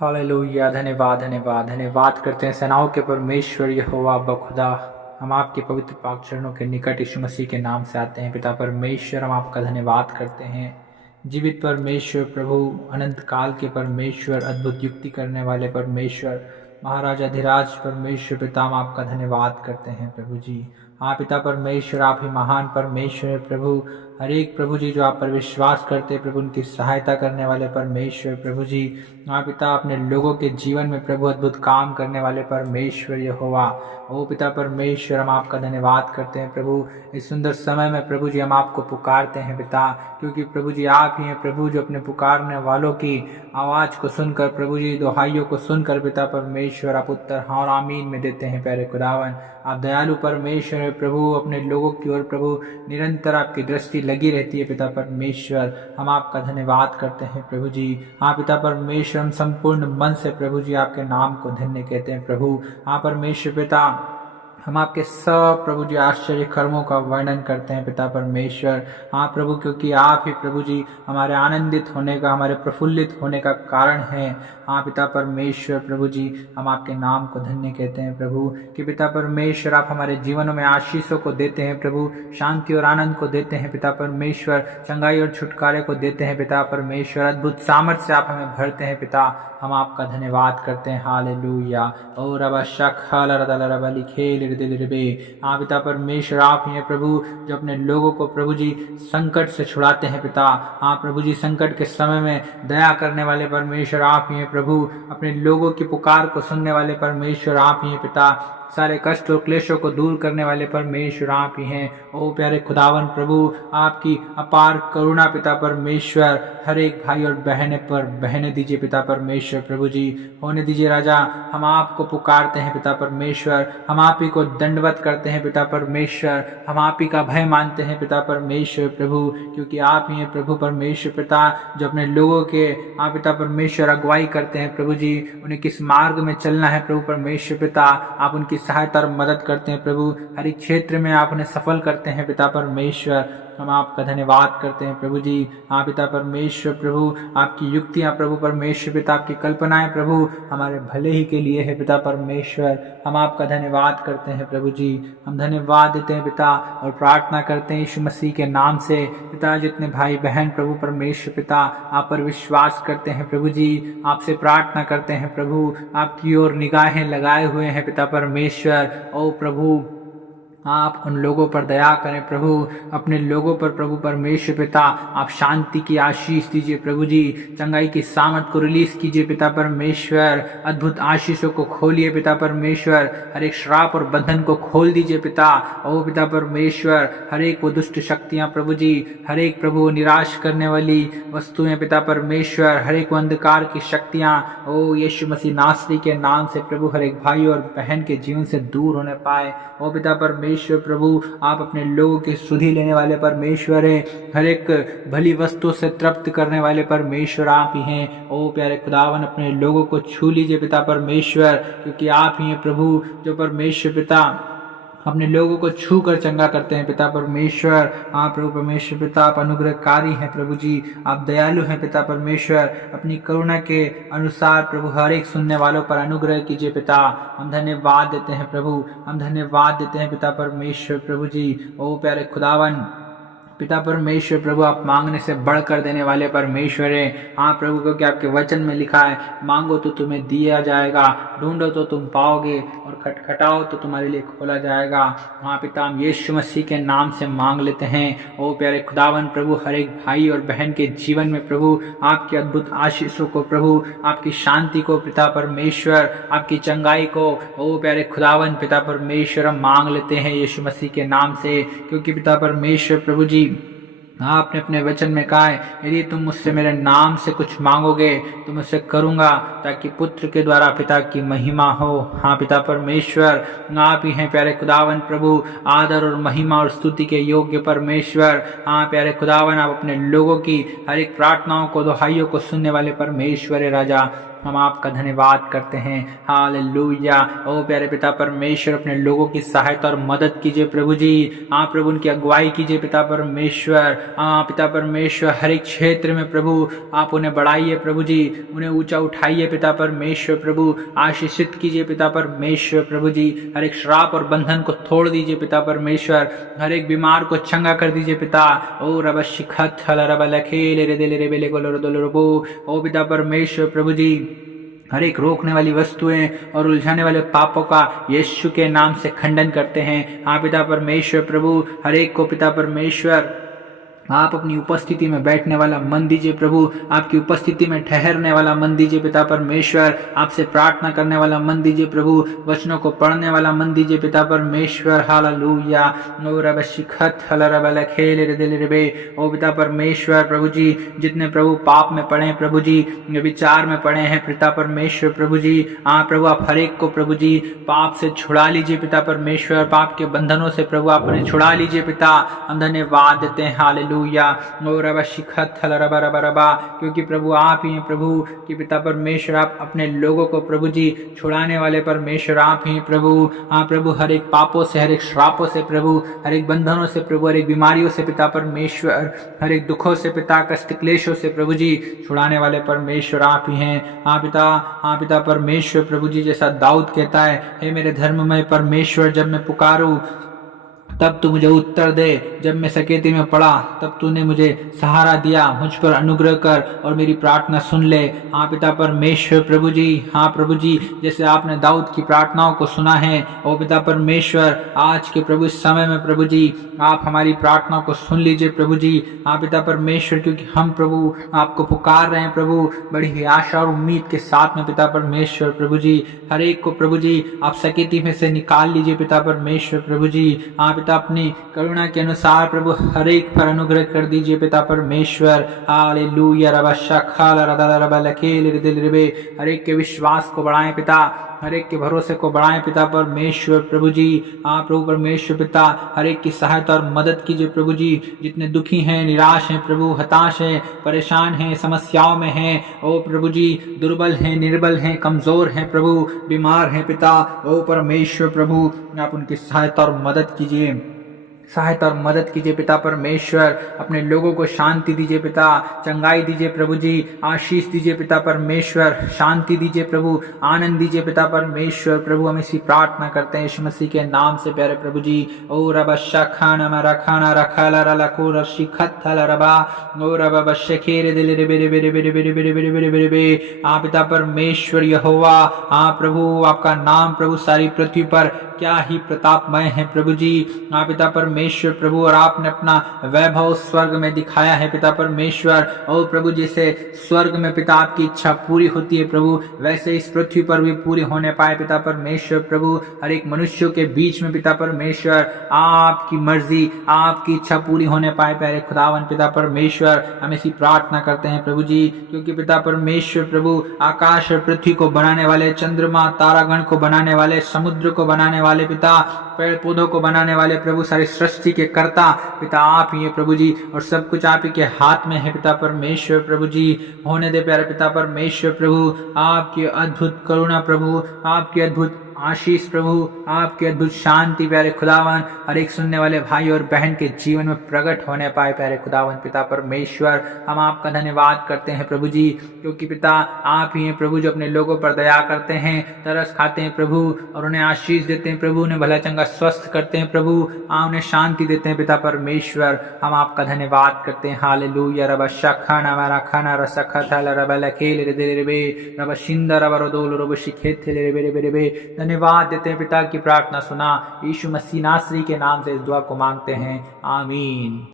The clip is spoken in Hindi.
हालेलुया। धन्यवाद धन्यवाद धन्यवाद करते हैं सेनाओं के परमेश्वर यहोवा बखुदा। हम आपके पवित्र पाक चरणों के निकट यीशु मसीह के नाम से आते हैं। पिता परमेश्वर, हम आपका धन्यवाद करते हैं। जीवित परमेश्वर प्रभु, अनंत काल के परमेश्वर, अद्भुत युक्ति करने वाले परमेश्वर, महाराज अधिराज परमेश्वर, पिता हम आपका धन्यवाद करते हैं प्रभु जी। हाँ पिता परमेश्वर, आप ही महान परमेश्वर हैं प्रभु। हर एक प्रभु जी जो आप पर विश्वास करते हैं प्रभु, उनकी सहायता करने वाले परमेश्वर प्रभु जी। हाँ पिता, अपने लोगों के जीवन में प्रभु अद्भुत काम करने वाले परमेश्वर यहोवा। ओ पिता परमेश्वर, हम आपका धन्यवाद करते हैं प्रभु। इस सुंदर समय में प्रभु जी हम आपको पुकारते हैं पिता, क्योंकि प्रभु जी आप ही हैं प्रभु जो अपने पुकारने वालों की आवाज़ को सुनकर प्रभु जी, दुहाइयों को सुनकर पिता परमेश्वर आप उत्तर हाँ और आमीन में देते हैं। प्यारे खुदावन, आप दयालु परमेश्वर है प्रभु। अपने लोगों की ओर प्रभु निरंतर आपकी दृष्टि लगी रहती है पिता परमेश्वर। हम आपका धन्यवाद करते हैं प्रभु जी। हाँ पिता परमेश्वर, हम संपूर्ण मन से प्रभु जी आपके नाम को धन्य कहते हैं प्रभु। हाँ परमेश्वर पिता, हम आपके सब प्रभु जी आश्चर्य कर्मों का वर्णन करते हैं पिता परमेश्वर। हाँ प्रभु, क्योंकि आप ही प्रभु जी हमारे आनंदित होने का, हमारे प्रफुल्लित होने का कारण है। हाँ पिता परमेश्वर प्रभु जी, हम आपके नाम को धन्य कहते हैं प्रभु कि पिता परमेश्वर आप हमारे जीवनों में आशीषों को देते हैं प्रभु, शांति और आनंद को देते हैं पिता परमेश्वर, चंगाई और छुटकारे को देते हैं पिता परमेश्वर, अद्भुत सामर्थ्य से आप हमें भरते हैं पिता। हम आपका धन्यवाद करते हैं। हालेलुया। और अब हाँ पिता परमेश्वर, आप ही हैं प्रभु जो अपने लोगों को प्रभु जी संकट से छुड़ाते हैं पिता। हाँ प्रभु जी, संकट के समय में दया करने वाले परमेश्वर आप ही हैं प्रभु। अपने लोगों की पुकार को सुनने वाले परमेश्वर आप ही हैं पिता। सारे कष्ट और क्लेशों को दूर करने वाले परमेश्वर आप ही हैं। ओ प्यारे खुदावन प्रभु, आपकी अपार करुणा पिता परमेश्वर हर एक भाई और बहने पर बहने दीजिए पिता परमेश्वर प्रभु जी। होने दीजिए राजा। हम आपको पुकारते हैं पिता परमेश्वर, हम आप ही को दंडवत करते हैं पिता परमेश्वर, हम आप ही का भय मानते हैं पिता परमेश्वर प्रभु, क्योंकि आप ही हैं प्रभु परमेश्वर पिता जो अपने लोगों के आप पिता परमेश्वर अगुवाई करते हैं प्रभु जी। उन्हें किस मार्ग में चलना है प्रभु परमेश्वर पिता, आप उनकी सहायता और मदद करते हैं प्रभु। हर एक क्षेत्र में आप उन्हें सफल करते हैं पिता परमेश्वर। हम आपका धन्यवाद करते हैं प्रभु जी। हाँ पिता परमेश्वर प्रभु, आपकी युक्तियाँ प्रभु परमेश्वर पिता, आपकी कल्पनाएं प्रभु हमारे भले ही के लिए है पिता परमेश्वर। हम आपका धन्यवाद करते हैं प्रभु जी। हम धन्यवाद देते हैं पिता और प्रार्थना करते हैं यीशु मसीह के नाम से पिता। जितने भाई बहन प्रभु परमेश्वर पिता आप पर विश्वास करते हैं प्रभु जी, आपसे प्रार्थना करते हैं प्रभु, आपकी ओर निगाहें लगाए हुए हैं पिता परमेश्वर। ओ प्रभु, आप उन लोगों पर दया करें प्रभु, अपने लोगों पर प्रभु परमेश्वर पिता आप शांति की आशीष दीजिए प्रभु जी। चंगाई की सामर्थ को रिलीज कीजिए पिता परमेश्वर। अद्भुत आशीषों को खोलिए पिता परमेश्वर। हर एक श्राप और बंधन को खोल दीजिए पिता। ओ पिता परमेश्वर, हर एक वो दुष्ट शक्तियाँ प्रभु जी, हर एक प्रभु निराश करने वाली वस्तुएं पिता परमेश्वर, हर एक अंधकार की शक्तियाँ ओ यीशु मसीह नासरी के नाम से प्रभु हर एक भाई और बहन के जीवन से दूर होने पाए। ओ पिता परमेश्वर प्रभु, आप अपने लोगों की सुधि लेने वाले परमेश्वर हैं। हर एक भली वस्तु से तृप्त करने वाले परमेश्वर आप ही हैं। ओ प्यारे खुदावन, अपने लोगों को छू लीजिए पिता परमेश्वर, क्योंकि आप ही हैं प्रभु जो परमेश्वर पिता अपने लोगों को छू कर चंगा करते हैं पिता परमेश्वर। हाँ प्रभु परमेश्वर पिता, आप अनुग्रहकारी हैं प्रभु जी, आप दयालु हैं पिता परमेश्वर। अपनी करुणा के अनुसार प्रभु हर एक सुनने वालों पर अनुग्रह कीजिए पिता। हम धन्यवाद देते हैं प्रभु, हम धन्यवाद देते हैं पिता परमेश्वर प्रभु जी। ओ प्यारे खुदावन पिता परमेश्वर प्रभु, आप मांगने से बढ़कर देने वाले परमेश्वर हैं। हाँ प्रभु, क्योंकि आपके वचन में लिखा है, मांगो तो तुम्हें दिया जाएगा, ढूंढो तो तुम पाओगे, और खटखटाओ तो तुम्हारे लिए खोला जाएगा। हाँ पिता, हम यीशु मसीह के नाम से मांग लेते हैं। ओ प्यारे खुदावन प्रभु, हर एक भाई और बहन के जीवन में प्रभु आपकी अद्भुत आशीषों को प्रभु, आपकी शांति को पिता परमेश्वर, आपकी चंगाई को ओ प्यारे खुदावन पिता परमेश्वर हम मांग लेते हैं यीशु मसीह के नाम से, क्योंकि पिता परमेश्वर प्रभु जी आपने अपने वचन में कहा है, यदि तुम मुझसे मेरे नाम से कुछ मांगोगे तो मैं उसे करूंगा, ताकि पुत्र के द्वारा पिता की महिमा हो। हाँ पिता परमेश्वर, आप ही हैं प्यारे खुदावन प्रभु, आदर और महिमा और स्तुति के योग्य परमेश्वर। हाँ प्यारे खुदावन, आप अपने लोगों की हर एक प्रार्थनाओं को, दुहाइयों को सुनने वाले परमेश्वर है राजा। हम आपका धन्यवाद करते हैं। हालेलुया। ओ प्यारे पिता परमेश्वर, अपने लोगों की सहायता और मदद कीजिए प्रभु जी। आप प्रभु उनकी अगुवाई कीजिए पिता परमेश्वर। पिता परमेश्वर, हर एक क्षेत्र में प्रभु आप उन्हें बढ़ाइए प्रभु जी, उन्हें ऊंचा उठाइए पिता परमेश्वर। प्रभु आशीषित कीजिए पिता परमेश्वर। प्रभु जी हर एक श्राप और बंधन को तोड़ दीजिए पिता परमेश्वर, हर एक बीमार को चंगा कर दीजिए पिता। ओ रब शिखत रब लखेले रे दिल रे बेले गोलो दोलो रबो। ओ पिता परमेश्वर प्रभु जी, हर एक रोकने वाली वस्तुएं और उलझाने वाले पापों का यीशु के नाम से खंडन करते हैं। हाँ पिता परमेश्वर प्रभु, हर एक को पिता परमेश्वर आप अपनी उपस्थिति में बैठने वाला मन दीजिए प्रभु, आपकी उपस्थिति में ठहरने वाला मन दीजिए पिता परमेश्वर, आपसे प्रार्थना करने वाला मन दीजिए प्रभु, वचनों को पढ़ने वाला मन दीजिए पिता परमेश्वर। हालेलुया। ओ रब शिखत रब लखेले रे दिल रे बे। ओ पिता परमेश्वर प्रभु जी, जितने प्रभु पाप में पड़े हैं प्रभु जी, विचार में पड़े हैं पिता परमेश्वर प्रभु जी, प्रभु आप हर एक को प्रभु जी पाप से छुड़ा लीजिए पिता परमेश्वर, पाप के बंधनों से प्रभु आप उन्हें छुड़ा लीजिए पिता। हम धन्यवाद देते हैं। हालेलुया। ओ रबा शिखत रबा रबा रबा, क्योंकि प्रभु आप ही हैं प्रभु कि पिता परमेश्वर, आप अपने लोगों को प्रभु जी छुड़ाने वाले परमेश्वर आप ही प्रभु। प्रभु हर एक पापों से, हर एक श्रापों से प्रभु, हर एक बंधनों से प्रभु, हर एक बीमारियों से पिता परमेश्वर, हर एक दुखों से पिता, कष्ट क्लेशों से प्रभु जी छुड़ाने वाले परमेश्वर आप ही हैं। पिता परमेश्वर प्रभु जी, जैसा दाऊद कहता है, हे मेरे धर्ममय परमेश्वर, जब मैं पुकारूं तब तू मुझे उत्तर दे, जब मैं सकेती में पड़ा तब तूने मुझे सहारा दिया, मुझ पर अनुग्रह कर और मेरी प्रार्थना सुन ले। पिता परमेश्वर प्रभु जी, प्रभु जी, जैसे आपने दाऊद की प्रार्थनाओं को सुना है, ओ पिता परमेश्वर, आज के प्रभु इस समय में प्रभु जी आप हमारी प्रार्थनाओं को सुन लीजिए प्रभु जी। पिता परमेश्वर, क्योंकि हम प्रभु आपको पुकार रहे हैं प्रभु बड़ी ही आशा और उम्मीद के साथ में पिता परमेश्वर प्रभु जी, हर एक को प्रभु जी आप सकेती में से निकाल लीजिए पिता परमेश्वर प्रभु जी। अपनी करुणा के अनुसार प्रभु हर एक पर अनुग्रह कर दीजिए पिता परमेश्वर। हालेलुया। रबा शखाल रदा रबा लखेल रे दिल रे बे, हर एक के विश्वास को बढ़ाएं पिता, हर एक के भरोसे को बढ़ाएं पिता परमेश्वर प्रभु जी। प्रभु परमेश्वर पिता, हर एक की सहायता और मदद कीजिए प्रभु जी, जितने दुखी हैं, निराश हैं प्रभु, हताश हैं, परेशान हैं, समस्याओं में हैं, ओ प्रभु जी, दुर्बल हैं, निर्बल हैं, कमजोर हैं प्रभु, बीमार हैं पिता, ओ परमेश्वर प्रभु आप उनकी सहायता और मदद कीजिए, सहायता और मदद कीजिए पिता परमेश्वर। अपने लोगों को शांति दीजिए पिता, चंगाई दीजिए प्रभु जी, आशीष दीजिए पिता परमेश्वर, शांति दीजिए प्रभु, आनंद दीजिए पिता परमेश्वर। प्रभु हम इसी प्रार्थना करते हैं यीशु मसीह के नाम से प्यारे प्रभु जी। ओ रबा शखाना मा रखाना रखाला रलाको रशिखत रबा, ओ रबा बशखेरे दिल रे बेरे बेरे बेरे बेरे बेरे बेरे बेरे बेरे बे। पिता परमेश्वर यहोवा, प्रभु आपका नाम प्रभु सारी पृथ्वी पर क्या ही प्रतापमय है प्रभु जी। पिता परमेश्वर प्रभु, और आपने अपना वैभव स्वर्ग में दिखाया है पिता परमेश्वर। और प्रभु, जैसे स्वर्ग में पिता आपकी इच्छा पूरी होती है प्रभु, वैसे इस पृथ्वी पर भी पूरी होने पाए पिता परमेश्वर प्रभु। हर एक मनुष्यों के बीच में पिता परमेश्वर आपकी मर्जी, आपकी इच्छा पूरी होने पाए प्यारे खुदावन पिता परमेश्वर। हम इसी प्रार्थना करते हैं प्रभु जी, क्योंकि पिता परमेश्वर प्रभु आकाश और पृथ्वी को बनाने वाले, चंद्रमा तारागण को बनाने वाले, समुद्र को बनाने वाले पिता, पेड़ पौधों को बनाने वाले प्रभु, सारी सृष्टि के कर्ता पिता आप ही है प्रभु जी, और सब कुछ आप ही के हाथ में है पिता परमेश्वर प्रभु जी। होने दे प्यारे पिता परमेश्वर प्रभु आपकी अद्भुत करुणा प्रभु, आपकी अद्भुत आशीष प्रभु, आपकी अद्भुत शांति प्यारे खुदावन हर एक सुनने वाले भाई और बहन के जीवन में प्रकट होने पाए प्यारे खुदावन पिता परमेश्वर। हम आपका धन्यवाद करते हैं प्रभु जी, क्योंकि पिता आप ही हैं प्रभु जो अपने लोगों पर दया करते हैं, तरस खाते हैं प्रभु, और उन्हें आशीष देते हैं प्रभु, उन्हें भला चंगा स्वस्थ करते हैं प्रभु, उन्हें शांति देते हैं पिता परमेश्वर। हम आपका धन्यवाद करते हैं। हालेलुया। रबा शखाना मारा खाना रसखा था रबा लखेल रे दे रे बे, रबा शिंदा रबा रोदोल रबा शिखेत रे रे रे रे बे। धन्यवाद देते हैं पिता की प्रार्थना सुना, यीशु मसीह नासरी के नाम से इस दुआ को मांगते हैं, आमीन।